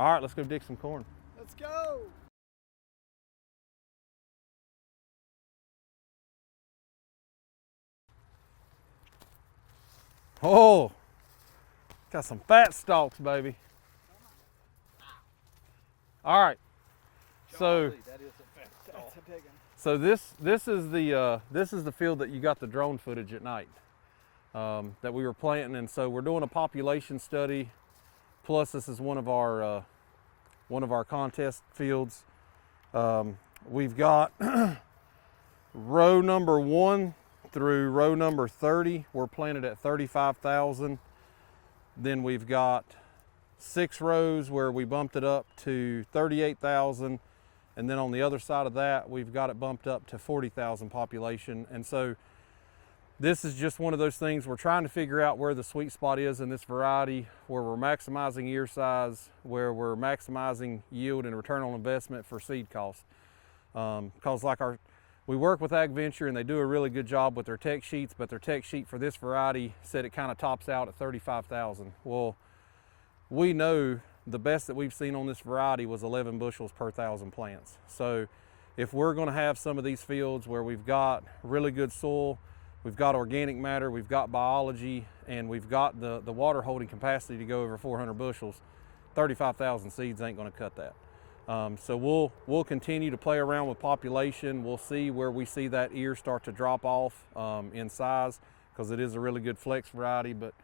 All right, let's go dig some corn. Let's go. Oh, got some fat stalks, baby. All right. So, That is a fat stalk. That's a big one. so this is the field that you got the drone footage at night that we were planting, and so we're doing a population study. Plus, this is one of our contest fields. We've got row number 1 through row number 30 were planted at 35,000. Then we've got 6 rows where we bumped it up to 38,000, and then on the other side of that we've got it bumped up to 40,000 population. And so this is just one of those things we're trying to figure out where the sweet spot is in this variety, where we're maximizing ear size, where we're maximizing yield and return on investment for seed costs. Because we work with AgVenture and they do a really good job with their tech sheets, but their tech sheet for this variety said it kind of tops out at 35,000. Well, we know the best that we've seen on this variety was 11 bushels per 1,000 plants. So if we're going to have some of these fields where we've got really good soil, we've got organic matter, we've got biology, and we've got the water holding capacity to go over 400 bushels, 35,000 seeds ain't going to cut that. So we'll continue to play around with population. We'll see where we see that ear start to drop off in size, because it is a really good flex variety. But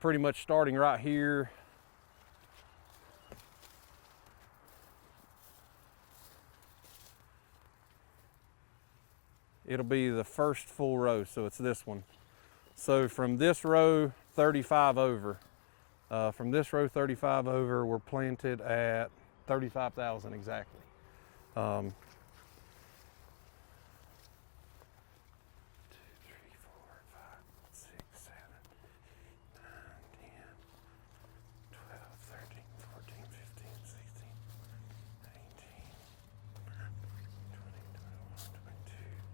pretty much starting right here, it'll be the first full row, so it's this one. So from this row 35 over, we're planted at 35,000 exactly. 2, 3, 4, 5, 6, 7, 9, 10, 12, 13, 14, 15, 16, 18, 20, 21, 22,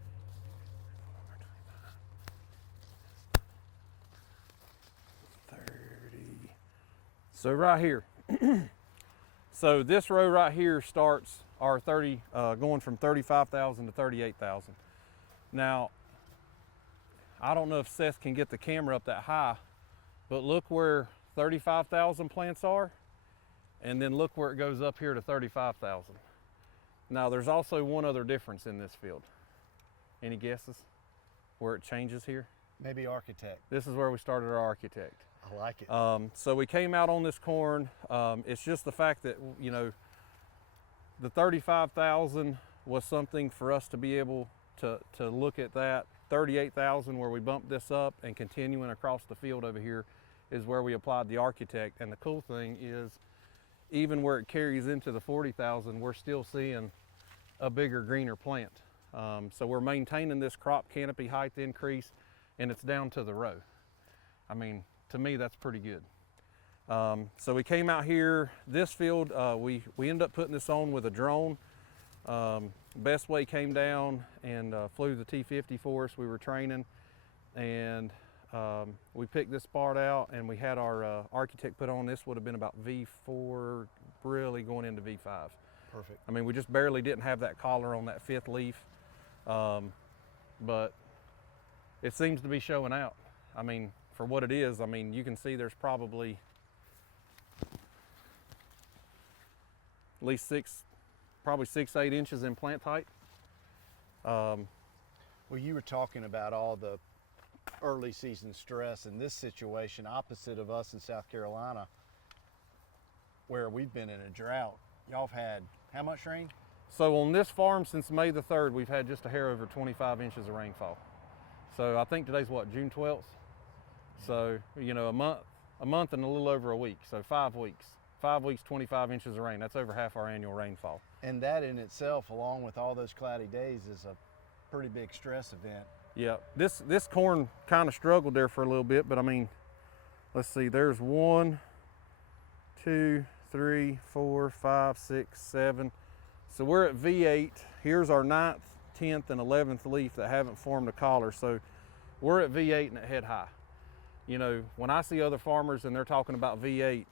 24, 25, 30. So right here. So this row right here starts our 30, going from 35,000 to 38,000. Now, I don't know if Seth can get the camera up that high, but look where 35,000 plants are, and then look where it goes up here to 35,000. Now, there's also one other difference in this field. Any guesses where it changes here? Maybe Architect. This is where we started our Architect. I like it. So we came out on this corn. It's just the fact that, you know, the 35,000 was something for us to be able to look at that. 38,000 where we bumped this up, and continuing across the field over here is where we applied the Architect. And the cool thing is, even where it carries into the 40,000, we're still seeing a bigger, greener plant. So we're maintaining this crop canopy height increase, and it's down to the row. I mean, to me, that's pretty good. So we came out here, this field, we ended up putting this on with a drone. Bestway came down and flew the T50 for us. We were training, and we picked this part out, and we had our Architect put on. This would have been about V4, really going into V5. Perfect. I mean, we just barely didn't have that collar on that 5th leaf, but it seems to be showing out. I mean, for what it is, I mean, you can see there's probably at least 6-8 inches in plant height. Well, you were talking about all the early season stress in this situation, opposite of us in South Carolina, where we've been in a drought. Y'all have had how much rain? So on this farm since May the 3rd, we've had just a hair over 25 inches of rainfall. So I think today's what, June 12th? So, you know, a month and a little over a week, so 5 weeks. 5 weeks, 25 inches of rain. That's over half our annual rainfall. And that in itself, along with all those cloudy days, is a pretty big stress event. Yeah, this corn kind of struggled there for a little bit, but I mean, let's see, there's 1, 2, 3, 4, 5, 6, 7. So we're at V8. Here's our 9th, 10th, and 11th leaf that haven't formed a collar. So we're at V8 and at head high. You know, when I see other farmers and they're talking about V8,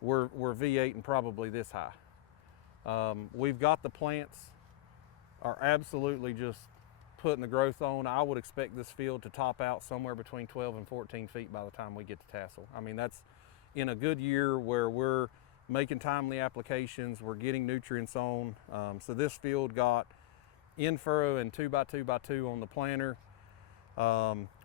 we're V8 and probably this high. We've got the plants are absolutely just putting the growth on. I would expect this field to top out somewhere between 12 and 14 feet by the time we get to tassel. I mean, that's in a good year where we're making timely applications, we're getting nutrients on. So this field got in furrow and 2x2x2 on the planter.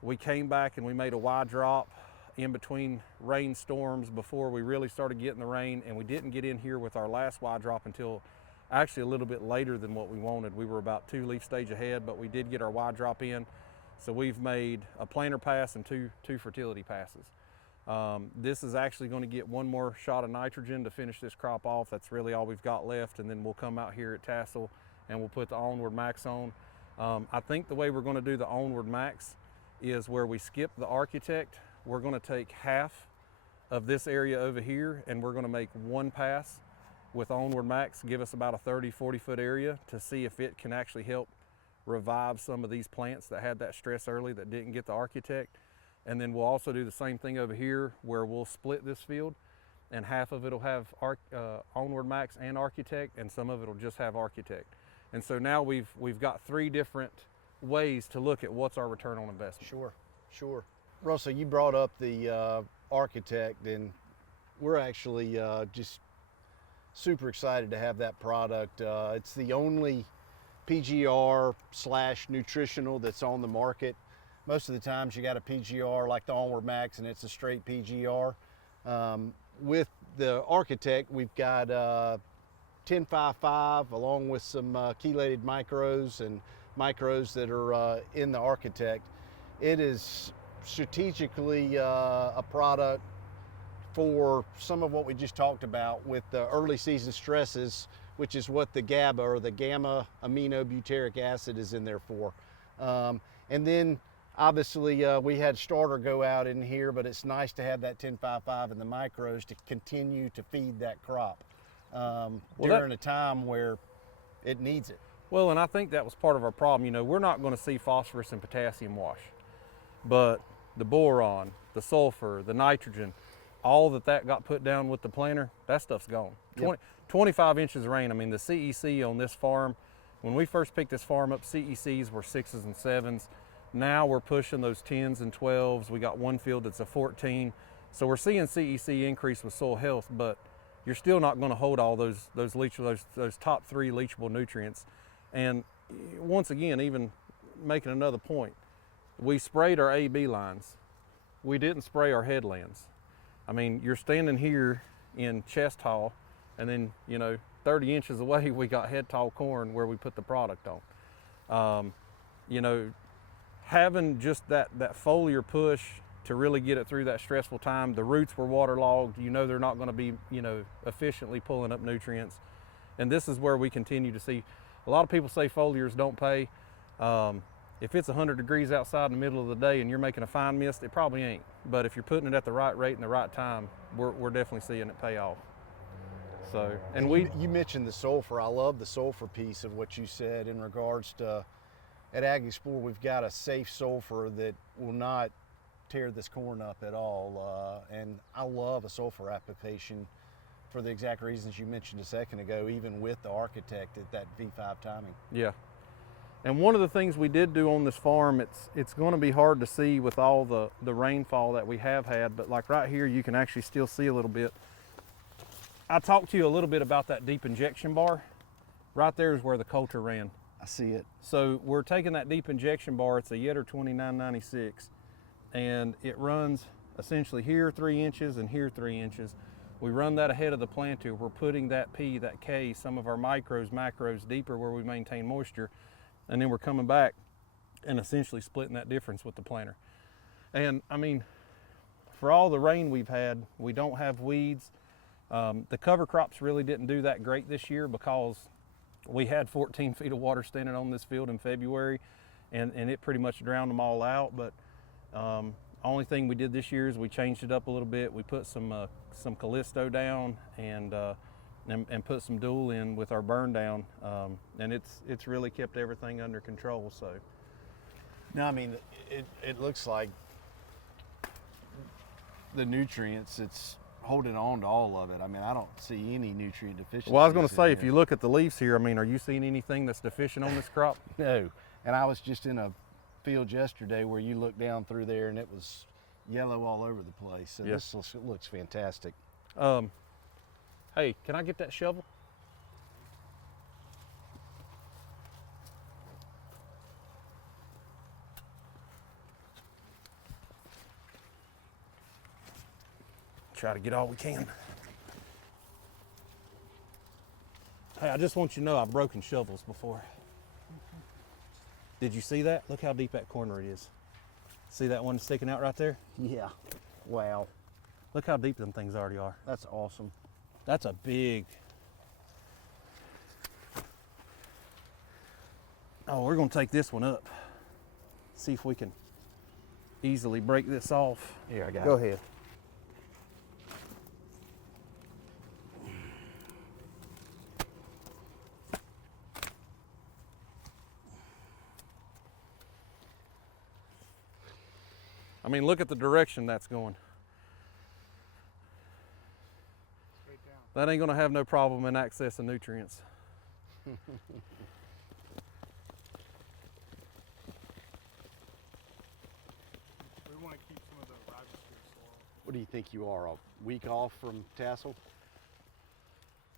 We came back and we made a wide drop in between rainstorms before we really started getting the rain, and we didn't get in here with our last wide drop until actually a little bit later than what we wanted. We were about 2 leaf stage ahead, but we did get our wide drop in. So we've made a planter pass and two fertility passes. This is actually going to get one more shot of nitrogen to finish this crop off. That's really all we've got left, and then we'll come out here at tassel and we'll put the Onward Max on. I think the way we're going to do the Onward Max is where we skip the Architect. We're going to take half of this area over here and we're going to make one pass with Onward Max, give us about a 30-40 foot area to see if it can actually help revive some of these plants that had that stress early that didn't get the Architect. And then we'll also do the same thing over here where we'll split this field, and half of it will have Onward Max and Architect, and some of it will just have Architect. And so now we've got 3 different ways to look at what's our return on investment. Sure. Russell, you brought up the Architect, and we're actually just super excited to have that product. It's the only PGR / nutritional that's on the market. Most of the times you got a PGR like the Onward Max and it's a straight PGR. With the Architect, we've got 10-5-5 along with some chelated micros and micros that are in the Architect. It is strategically a product for some of what we just talked about with the early season stresses, which is what the GABA or the gamma aminobutyric acid is in there for. And then obviously we had starter go out in here, but it's nice to have that 10-5-5 and the micros to continue to feed that crop during a time where it needs it. Well, and I think that was part of our problem. You know, we're not going to see phosphorus and potassium wash, but the boron, the sulfur, the nitrogen, all that got put down with the planter, that stuff's gone. Yep. 25 inches of rain. I mean, the CEC on this farm, when we first picked this farm up, CECs were 6s and 7s. Now we're pushing those 10s and 12s. We got one field that's a 14. So we're seeing CEC increase with soil health, but you're still not going to hold all those top 3 leachable nutrients. And once again, even making another point, we sprayed our AB lines. We didn't spray our headlands. I mean, you're standing here in chest tall, and then, you know, 30 inches away, we got head tall corn where we put the product on. You know, having just that foliar push to really get it through that stressful time. The roots were waterlogged. You know, they're not going to be, you know, efficiently pulling up nutrients. And this is where we continue to see, a lot of people say foliars don't pay. If it's 100 degrees outside in the middle of the day and you're making a fine mist, it probably ain't. But if you're putting it at the right rate and the right time, we're definitely seeing it pay off. So, and you mentioned the sulfur. I love the sulfur piece of what you said in regards to, at AgXplore, we've got a safe sulfur that will not tear this corn up at all. And I love a sulfur application for the exact reasons you mentioned a second ago, even with the Architect at that V5 timing. Yeah. And one of the things we did do on this farm, it's going to be hard to see with all the rainfall that we have had, but like right here, you can actually still see a little bit. I talked to you a little bit about that deep injection bar. Right there is where the coulter ran. I see it. So we're taking that deep injection bar, it's a Yetter 2996, and it runs essentially here 3 inches and here 3 inches. We run that ahead of the planter. We're putting that P, that K, some of our micros, macros deeper where we maintain moisture, and then we're coming back and essentially splitting that difference with the planter. And I mean, for all the rain we've had, we don't have weeds. The cover crops really didn't do that great this year because we had 14 feet of water standing on this field in February, and it pretty much drowned them all out. But only thing we did this year is we changed it up a little bit. We put some Callisto down and put some dual in with our burn down, and it's really kept everything under control. So, no, I mean, it looks like the nutrients. holding on to all of it. I mean, I don't see any nutrient deficiency. Well, I was going to say, if you look at the leaves here, I mean, are you seeing anything that's deficient on this crop? No. And I was just in a field yesterday where you look down through there and it was yellow all over the place. So Yeah. this looks fantastic. Hey, can I get that shovel? Try to get all we can. Hey, I just want you to know I've broken shovels before. Did you see that? Look how deep that corner is. See that one sticking out right there? Yeah. Wow. Look how deep them things already are. That's awesome. That's a big. Oh, we're gonna take this one up. See if we can easily break this off. Here, I got Go it. ahead. I mean, look at the direction that's going. Straight down. That ain't gonna have no problem in accessing nutrients. We want to keep some of the ribospheric soil. What do you think you are, a week off from tassel?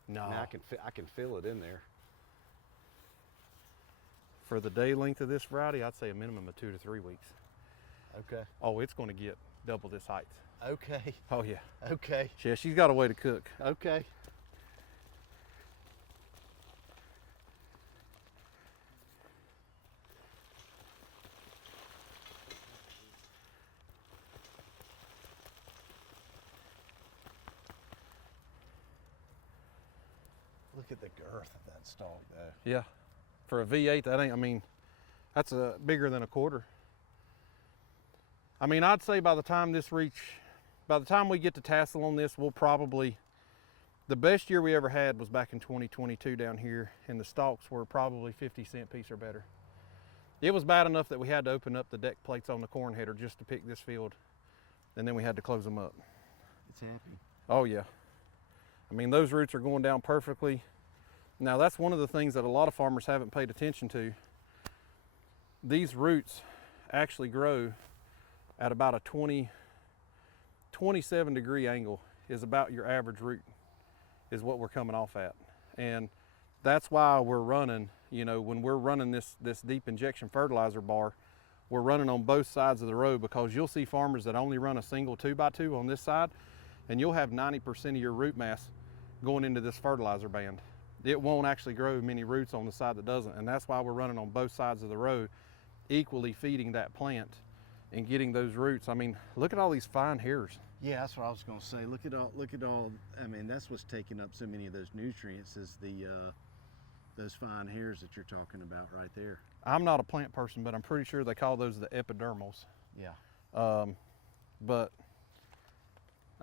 No. I mean, I can feel it in there. For the day length of this variety, I'd say a minimum of 2 to 3 weeks. Okay. Oh, it's gonna get double this height. Okay. Oh yeah. Okay. Yeah, she's got a way to cook. Okay. Look at the girth of that stalk, though. Yeah. For a V8, that ain't, I mean, that's bigger than a quarter. I mean, I'd say by the time we get to tassel on this, we'll probably, the best year we ever had was back in 2022 down here, and the stalks were probably 50-cent piece or better. It was bad enough that we had to open up the deck plates on the corn header just to pick this field, and then we had to close them up. It's happy. Oh yeah. I mean, those roots are going down perfectly. Now that's one of the things that a lot of farmers haven't paid attention to. These roots actually grow at about a 27 degree angle is about your average root, is what we're coming off at. And that's why we're running, you know, when we're running this deep injection fertilizer bar, we're running on both sides of the row, because you'll see farmers that only run a single 2x2 on this side, and you'll have 90% of your root mass going into this fertilizer band. It won't actually grow many roots on the side that doesn't, and that's why we're running on both sides of the row, equally feeding that plant and getting those roots. I mean, look at all these fine hairs. Yeah, that's what I was going to say. Look at all. I mean, that's what's taking up so many of those nutrients is those fine hairs that you're talking about right there. I'm not a plant person, but I'm pretty sure they call those the epidermals. Yeah. But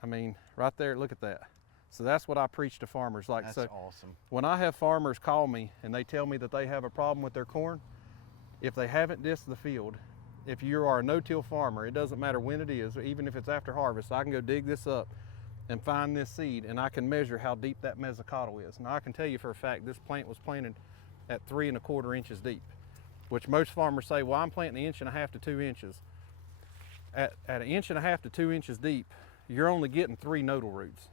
I mean, right there, look at that. So that's what I preach to farmers. Like, That's so awesome. when I have farmers call me and they tell me that they have a problem with their corn, if they haven't disked the field, if you are a no-till farmer, it doesn't matter when it is, even if it's after harvest, I can go dig this up and find this seed, and I can measure how deep that mesocotyl is. Now I can tell you for a fact this plant was planted at 3 1/4 inches deep, which most farmers say, well, I'm planting 1.5 inches to 2 inches. At 1.5 inches to 2 inches deep, you're only getting 3 nodal roots.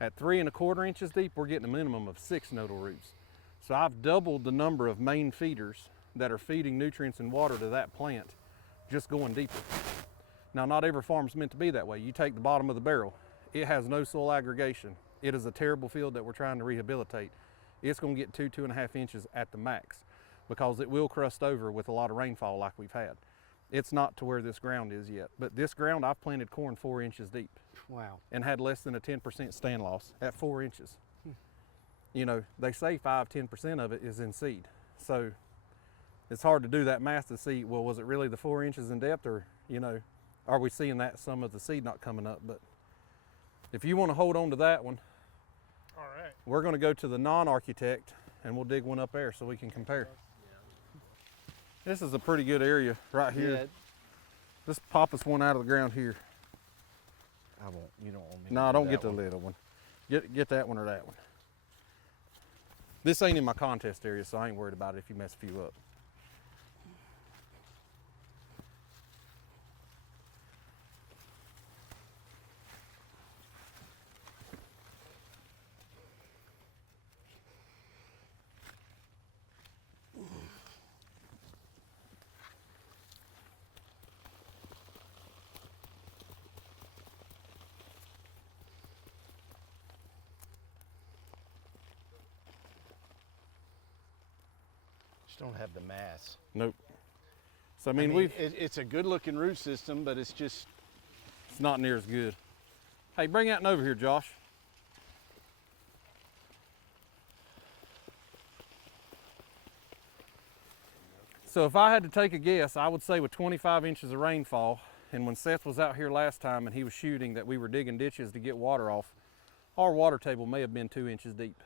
At 3 1/4 inches deep, we're getting a minimum of 6 nodal roots. So I've doubled the number of main feeders that are feeding nutrients and water to that plant, just going deeper. Now, not every farm's meant to be that way. You take the bottom of the barrel, it has no soil aggregation. It is a terrible field that we're trying to rehabilitate. It's gonna get 2.5 inches at the max, because it will crust over with a lot of rainfall like we've had. It's not to where this ground is yet, but this ground, I've planted corn 4 inches deep. Wow. And had less than a 10% stand loss at 4 inches. You know, they say 5–10% of it is in seed. So it's hard to do that math to see, well, was it really the 4 inches in depth, or, you know, are we seeing that some of the seed not coming up? But if you want to hold on to that one, All right. we're going to go to the non-Architect and we'll dig one up there so we can compare. This is a pretty good area right here. Yeah. Let's pop us one out of the ground here. I won't. You don't want me. No, to don't do get that the one. little one. Get that one or that one. This ain't in my contest area, so I ain't worried about it if you mess a few up. Just don't have the mass. Nope. So I mean, it's a good-looking root system, but it's just. it's not near as good. Hey, bring that one over here, Josh. So if I had to take a guess, I would say with 25 inches of rainfall, and when Seth was out here last time and he was shooting that we were digging ditches to get water off, our water table may have been 2 inches deep.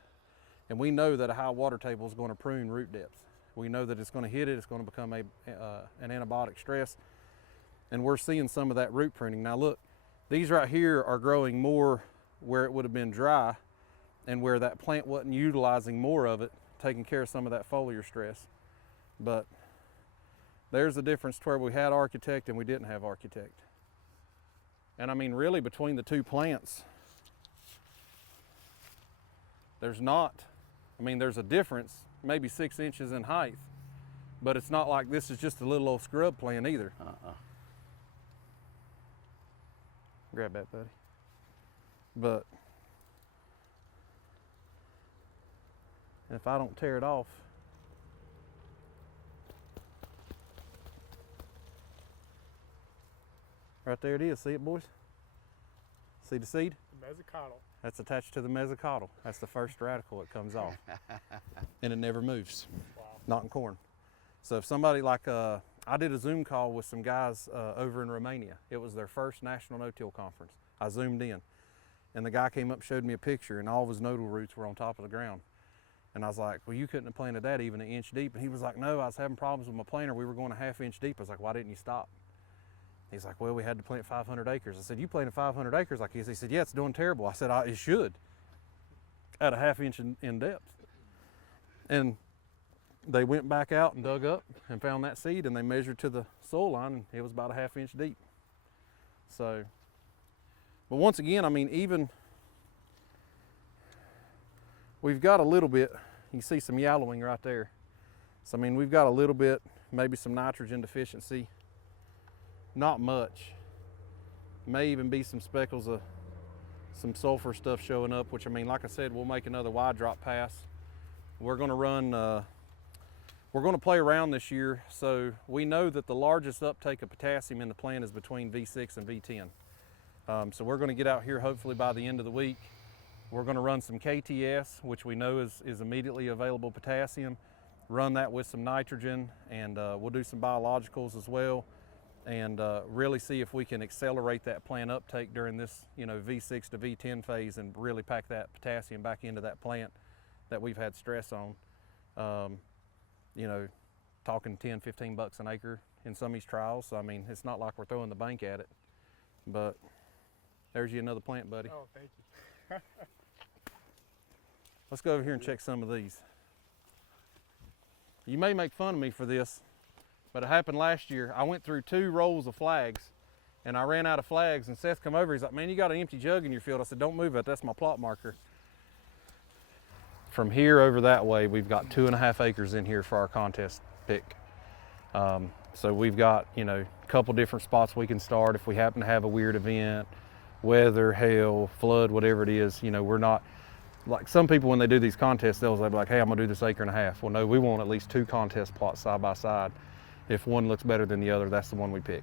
And we know that a high water table is going to prune root depth. We know that it's going to hit it, it's going to become an antibiotic stress, and we're seeing some of that root pruning. Now look, these right here are growing more where it would have been dry and where that plant wasn't utilizing more of it, taking care of some of that foliar stress. But there's the difference to where we had Architect and we didn't have Architect. And I mean, really between the two plants, there's a difference, maybe 6 inches in height, but it's not like this is just a little old scrub plant either. Grab that, buddy. But if I don't tear it off, right there it is. See it, boys? See the seed? The mesocotyl. That's attached to the mesocotyl. That's the first radical that comes off. And it never moves. Wow. Not in corn. So if somebody like, I did a Zoom call with some guys over in Romania. It was their first national no-till conference. I zoomed in and the guy came up and showed me a picture and all of his nodal roots were on top of the ground. And I was like, well, you couldn't have planted that even 1 inch deep. And he was like, no, I was having problems with my planter. We were going 1/2 inch deep. I was like, why didn't you stop? He's like, well, we had to plant 500 acres. I said, you planted 500 acres like this? He said, yeah, it's doing terrible. I said, it should, at 1/2 inch in depth. And they went back out and dug up and found that seed and they measured to the soil line and it was about 1/2 inch deep. So, but once again, I mean, even, we've got a little bit, you see some yellowing right there. So, I mean, we've got a little bit, maybe some nitrogen deficiency. Not much. May even be some speckles of some sulfur stuff showing up, which I mean, like I said, we'll make another wide drop pass. We're gonna run, we're gonna play around this year. So we know that the largest uptake of potassium in the plant is between V6 and V10. So we're gonna get out here hopefully by the end of the week. We're gonna run some KTS, which we know is immediately available potassium, run that with some nitrogen, and we'll do some biologicals as well. And really see if we can accelerate that plant uptake during this, V6 to V10 phase and really pack that potassium back into that plant that we've had stress on. Talking 10, 15 bucks an acre in some of these trials. So, I mean, it's not like we're throwing the bank at it, but there's you another plant, buddy. Oh, thank you. Let's go over here and check some of these. You may make fun of me for this, but it happened last year. I went through 2 rolls of flags and I ran out of flags and Seth come over, he's like, man, you got an empty jug in your field. I said, don't move it, that's my plot marker. From here over that way, we've got 2.5 acres in here for our contest pick. So we've got, a couple different spots we can start if we happen to have a weird event, weather, hail, flood, whatever it is. We're not, like some people when they do these contests, they'll be like, hey, I'm gonna do this 1.5 acres. Well, no, we want at least 2 contest plots side by side. If one looks better than the other, that's the one we pick.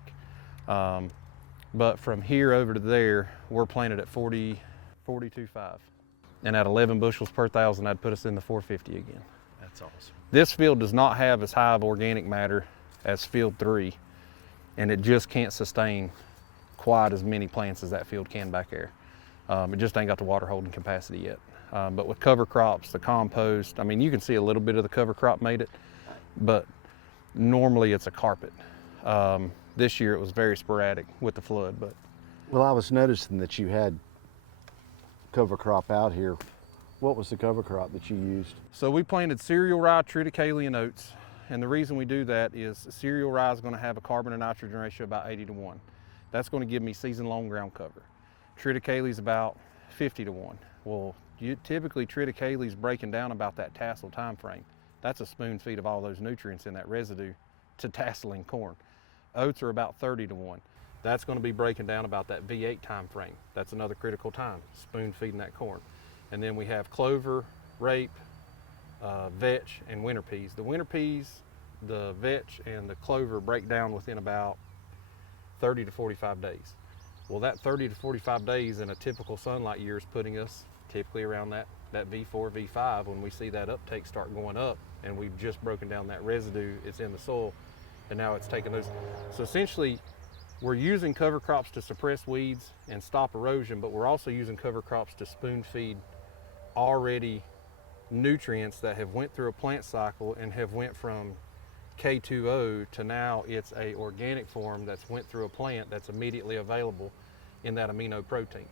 But from here over to there, we're planted at 42.5. And at 11 bushels per thousand, that'd put us in the 450 again. That's awesome. This field does not have as high of organic matter as field 3, and it just can't sustain quite as many plants as that field can back there. It just ain't got the water holding capacity yet. But with cover crops, the compost, I mean, you can see a little bit of the cover crop made it, but normally it's a carpet. This year it was very sporadic with the flood, but Well, I was noticing that you had cover crop out here. What was the cover crop that you used? So we planted cereal rye, triticale, and oats. And the reason we do that is cereal rye is going to have a carbon to nitrogen ratio about 80-1. That's going to give me season-long ground cover. Triticale is about 50-1. Well, typically triticale is breaking down about that tassel time frame. That's a spoon feed of all those nutrients in that residue to tasseling corn. Oats are about 30-1. That's going to be breaking down about that V8 time frame. That's another critical time, spoon feeding that corn. And then we have clover, rape, vetch, and winter peas. The winter peas, the vetch, and the clover break down within about 30 to 45 days. Well, that 30 to 45 days in a typical sunlight year is putting us typically around that V4, V5 when we see that uptake start going up, and we've just broken down that residue, it's in the soil, and now it's taking those. So essentially, we're using cover crops to suppress weeds and stop erosion, but we're also using cover crops to spoon feed already nutrients that have went through a plant cycle and have went from K2O to now it's a organic form that's went through a plant that's immediately available in that amino protein.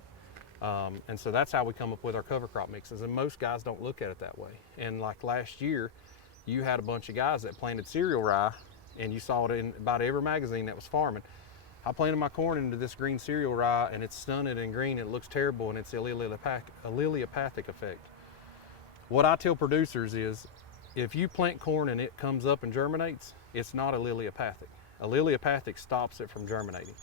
And so that's how we come up with our cover crop mixes, and most guys don't look at it that way. And like last year, you had a bunch of guys that planted cereal rye, and you saw it in about every magazine that was farming. I planted my corn into this green cereal rye, and it's stunted and green, it looks terrible, and it's a allelopathic effect. What I tell producers is, if you plant corn and it comes up and germinates, it's not allelopathic. Allelopathic stops it from germinating.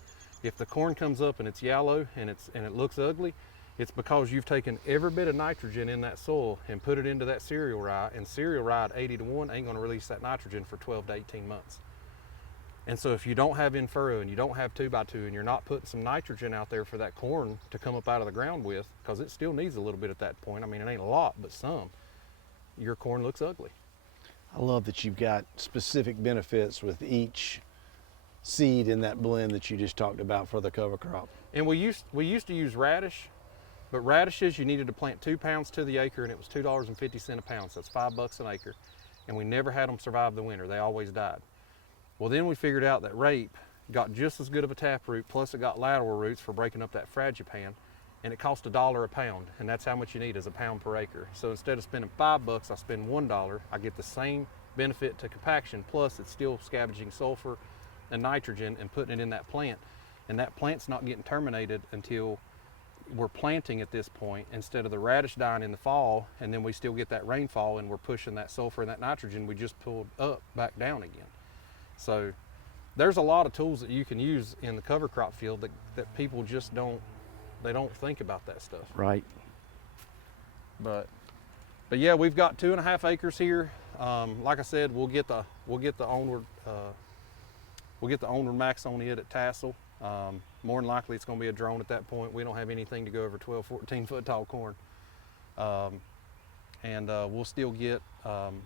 If the corn comes up and it's yellow and it looks ugly, it's because you've taken every bit of nitrogen in that soil and put it into that cereal rye, and cereal rye at 80-1 ain't gonna release that nitrogen for 12 to 18 months. And so if you don't have in furrow and you don't have 2x2 and you're not putting some nitrogen out there for that corn to come up out of the ground with, because it still needs a little bit at that point, I mean, it ain't a lot, but some, your corn looks ugly. I love that you've got specific benefits with each seed in that blend that you just talked about for the cover crop. And we used to use radish, but radishes you needed to plant 2 pounds to the acre, and it was $2.50 a pound, so that's $5 an acre. And we never had them survive the winter, they always died. Well, then we figured out that rape got just as good of a taproot, plus it got lateral roots for breaking up that fragipan, and it cost $1 a pound, and that's how much you need is a pound per acre. So instead of spending $5, I spend $1. I get the same benefit to compaction, plus it's still scavenging sulfur and nitrogen and putting it in that plant, and that plant's not getting terminated until we're planting at this point, instead of the radish dying in the fall, and then we still get that rainfall and we're pushing that sulfur and that nitrogen we just pulled up back down again. So there's a lot of tools that you can use in the cover crop field that people just don't think about that stuff. Right. But yeah, we've got 2.5 acres here. Like I said, we'll get the Onward Max on it at tassel. More than likely it's going to be a drone at that point. We don't have anything to go over 12, 14 foot tall corn. And we'll still get,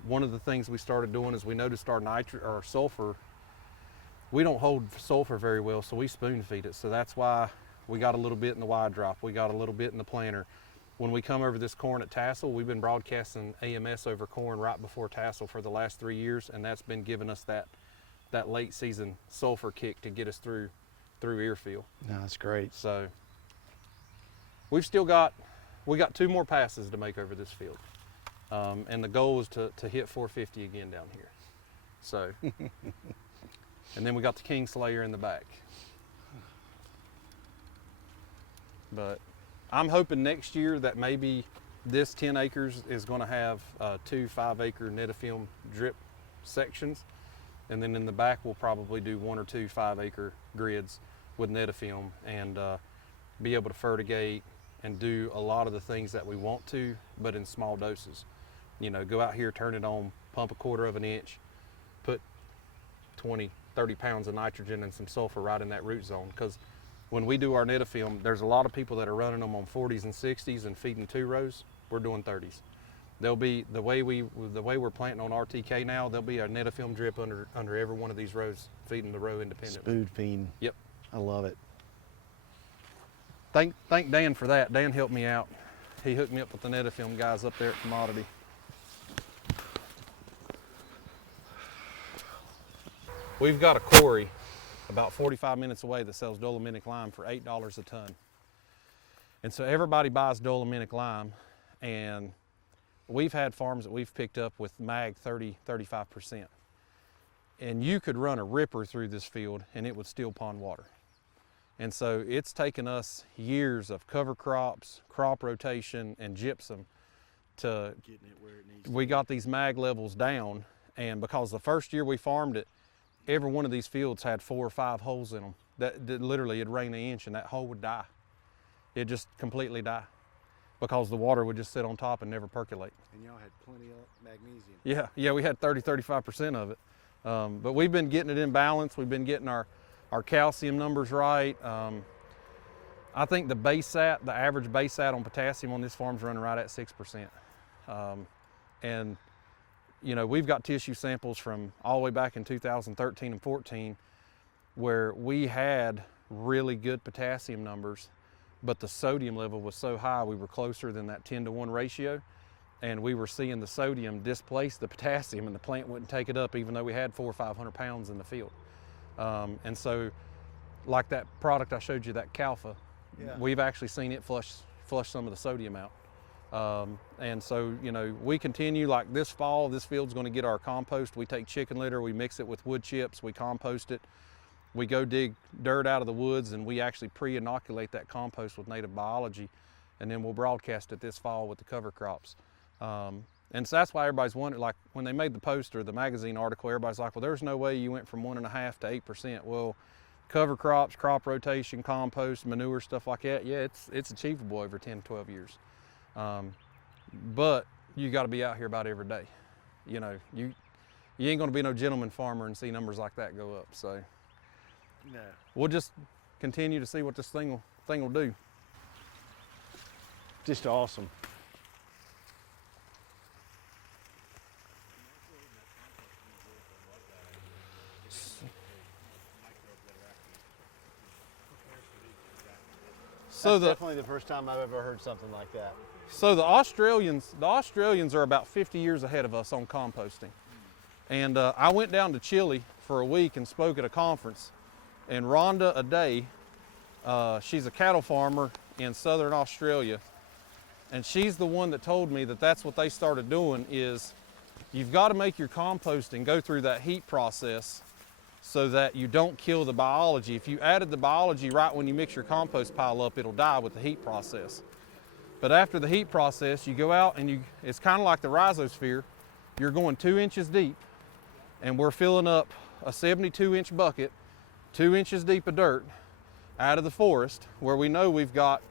one of the things we started doing is we noticed our sulfur, we don't hold sulfur very well, so we spoon feed it. So that's why we got a little bit in the wide drop, we got a little bit in the planter. When we come over this corn at tassel, we've been broadcasting AMS over corn right before tassel for the last 3 years, and that's been giving us that late season sulfur kick to get us through earfield. No, that's great. So we got 2 more passes to make over this field. And the goal is to hit 450 again down here. So, and then we got the King Slayer in the back. But I'm hoping next year that maybe this 10 acres is going to have 2 5-acre Netafilm drip sections. And then in the back, we'll probably do 1 or 2 5-acre grids with Netafilm and be able to fertigate and do a lot of the things that we want to, but in small doses. You know, go out here, turn it on, pump 1/4 of an inch, put 20, 30 pounds of nitrogen and some sulfur right in that root zone. Because when we do our Netafilm, there's a lot of people that are running them on 40s and 60s and feeding 2 rows. We're doing 30s. There'll be, the way we're planting on RTK now, there'll be a Netafilm drip under every one of these rows, feeding the row independently. Spoon feeding. Yep. I love it. Thank Dan for that. Dan helped me out. He hooked me up with the Netafilm guys up there at Commodity. We've got a quarry about 45 minutes away that sells dolomitic lime for $8 a ton. And so everybody buys dolomitic lime, and we've had farms that we've picked up with mag 30, 35%. And you could run a ripper through this field and it would still pond water. And so it's taken us years of cover crops, crop rotation, and gypsum to Getting it where it needs we got these mag levels down. And because the first year we farmed it, every one of these fields had 4 or 5 holes in them. That literally it'd rain an inch and that hole would die. It'd just completely die because the water would just sit on top and never percolate. And y'all had plenty of magnesium. Yeah, we had 30, 35% of it. But we've been getting it in balance. We've been getting our calcium numbers right. I think the average base sat on potassium on this farm's running right at 6%. And you know, we've got tissue samples from all the way back in 2013 and 14 where we had really good potassium numbers, but the sodium level was so high we were closer than that 10-to-1 ratio, and we were seeing the sodium displace the potassium and the plant wouldn't take it up even though we had 400 or 500 pounds in the field. And so like that product I showed you, that Calfa, we've actually seen it flush some of the sodium out. And so, you know, we continue like this fall, this field's going to get our compost. We take chicken litter, we mix it with wood chips, we compost it. We go dig dirt out of the woods and we actually pre-inoculate that compost with native biology, and then we'll broadcast it this fall with the cover crops. And so that's why everybody's wondering, like when they made the poster, the magazine article, everybody's like, well, there's no way you went from 1.5 to 8%. Well, cover crops, crop rotation, compost, manure, stuff like that, yeah, it's achievable over 10, 12 years. But you got to be out here about every day. You know, you ain't going to be no gentleman farmer and see numbers like that go up. So No. we'll just continue to see what this thing will do. Just awesome. So That's definitely the first time I've ever heard something like that. So the Australians are about 50 years ahead of us on composting. And I went down to Chile for a week and spoke at a conference. And Rhonda Aday, she's a cattle farmer in southern Australia. And she's the one that told me that that's what they started doing is you've got to make your composting go through that heat process so that you don't kill the biology. If you added the biology right when you mix your compost pile up, it'll die with the heat process. But after the heat process, you go out and it's kind of like the rhizosphere. You're going 2 inches deep, and we're filling up a 72-inch bucket, 2 inches deep of dirt out of the forest where we know we've got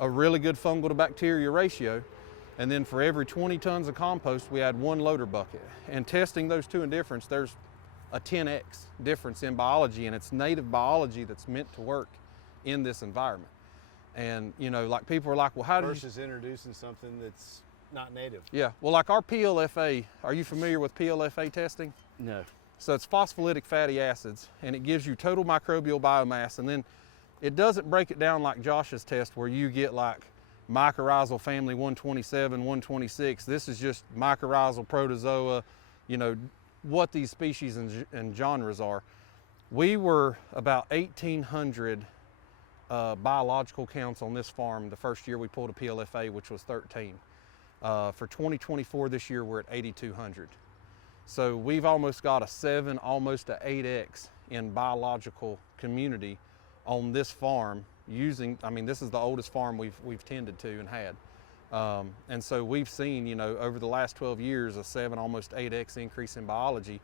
a really good fungal to bacteria ratio. And then for every 20 tons of compost, we add 1 loader bucket. And testing those two in difference, there's a 10x difference in biology, and it's native biology that's meant to work in this environment. And you know, like people are like, well, how do you... Versus introducing something that's not native. Yeah, well, like our PLFA, are you familiar with PLFA testing? No. So it's phospholytic fatty acids, and it gives you total microbial biomass, and then it doesn't break it down like Josh's test where you get like mycorrhizal family 127, 126. This is just mycorrhizal protozoa, you know, what these species and genres are. We were about 1,800 biological counts on this farm the first year we pulled a PLFA, which was 13. For 2024 this year, we're at 8,200. So we've almost got a 7, almost a 8x in biological community on this farm using, I mean, this is the oldest farm we've tended to and had. And so we've seen, you know, over the last 12 years, a 7, almost 8x increase in biology,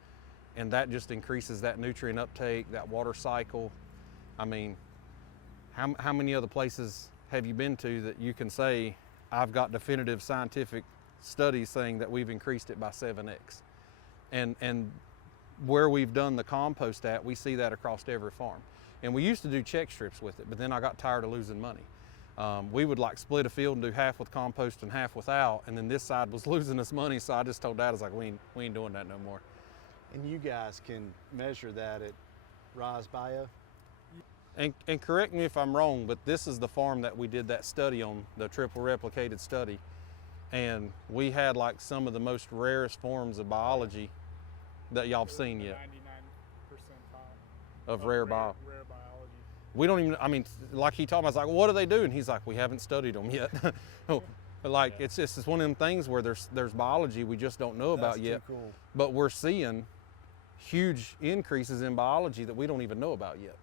and that just increases that nutrient uptake, that water cycle. I mean, how many other places have you been to that you can say, I've got definitive scientific studies saying that we've increased it by 7x? And where we've done the compost at, we see that across every farm. And we used to do check strips with it, but then I got tired of losing money. We would like split a field and do half with compost and half without, and then this side was losing us money, so I just told Dad, I was like, we ain't doing that no more. And you guys can measure that at Rise Bio? And correct me if I'm wrong, but this is the farm that we did that study on, the triple replicated study. And we had like some of the most rarest forms of biology that y'all have seen yet. 99 percentile. of rare bio. Rare biology. We don't even, I mean, like he told me, I was like, well, what do they do? And he's like, we haven't studied them yet. Like, it's just one of them things where there's biology we just don't know about That's yet. too cool. But we're seeing huge increases in biology that we don't even know about yet.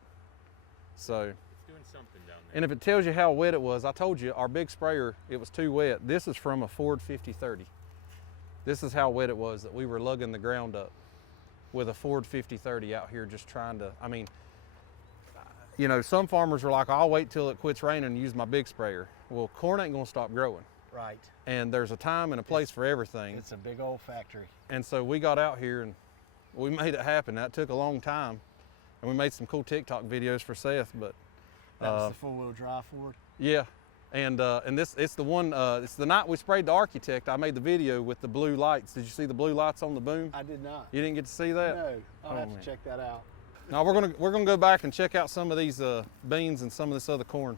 So, It's doing something down there. and if it tells you how wet it was, I told you our big sprayer, it was too wet. This is from a Ford 5030. This is how wet it was that we were lugging the ground up with a Ford 5030 out here just trying to, I mean, you know, some farmers are like, I'll wait till it quits raining and use my big sprayer. Well, corn ain't gonna stop growing. Right. And there's a time and a place for everything. It's a big old factory. And so we got out here and we made it happen. That took a long time. And we made some cool TikTok videos for Seth, but That was the four-wheel drive Ford. yeah. And this, it's the one, it's the night we sprayed the Architect. I made the video with the blue lights. Did you see the blue lights on the boom? I did not. You didn't get to see that? No, I'll Oh, have man. to check that out. Now we're gonna go back and check out some of these beans and some of this other corn.